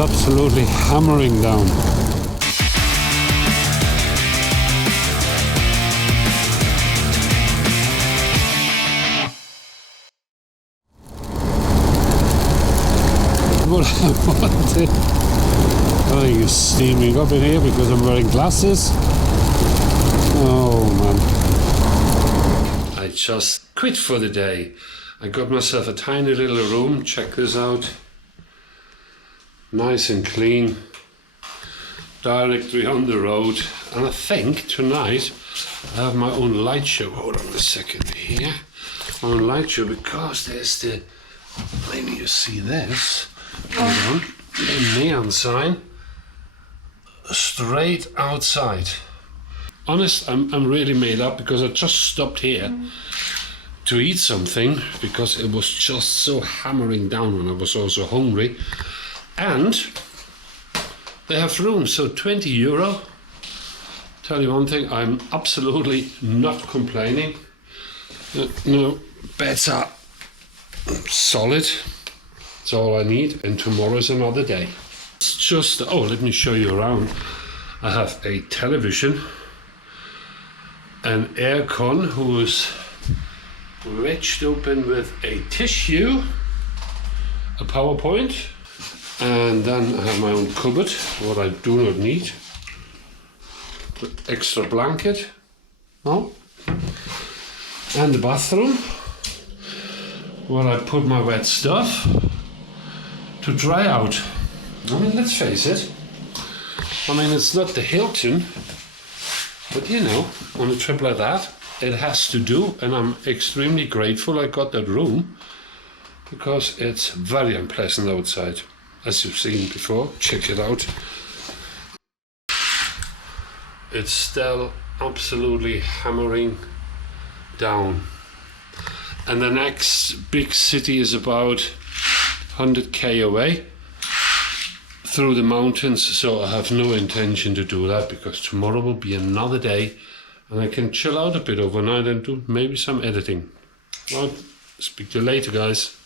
absolutely hammering down. What I wanted. I think it's steaming up in here because I'm wearing glasses. Oh man. I just quit for the day. I got myself a tiny little room. Check this out. Nice and clean. Directly on the road. And I think tonight I have my own light show. Hold on a second here. My own light show, because there's the, maybe you see this. Hold on. The neon sign. Straight outside. Honest, I'm really made up because I just stopped here to eat something because it was just so hammering down and I was also hungry. And they have room, so €20. Tell you one thing, I'm absolutely not complaining. No, beds are solid. That's all I need, and tomorrow's another day. It's just, oh, let me show you around. I have a television, an aircon who's wedged open with a tissue, a PowerPoint, and then I have my own cupboard, what I do not need. Extra blanket, no, and the bathroom, where I put my wet stuff to dry out. I mean, let's face it. I mean, it's not the Hilton, but you know, on a trip like that, it has to do, and I'm extremely grateful I got that room because it's very unpleasant outside. As you've seen before, check it out. It's still absolutely hammering down. And the next big city is about 100k away through the mountains, so I have no intention to do that because tomorrow will be another day and I can chill out a bit overnight and do maybe some editing. Well, speak to you later, guys.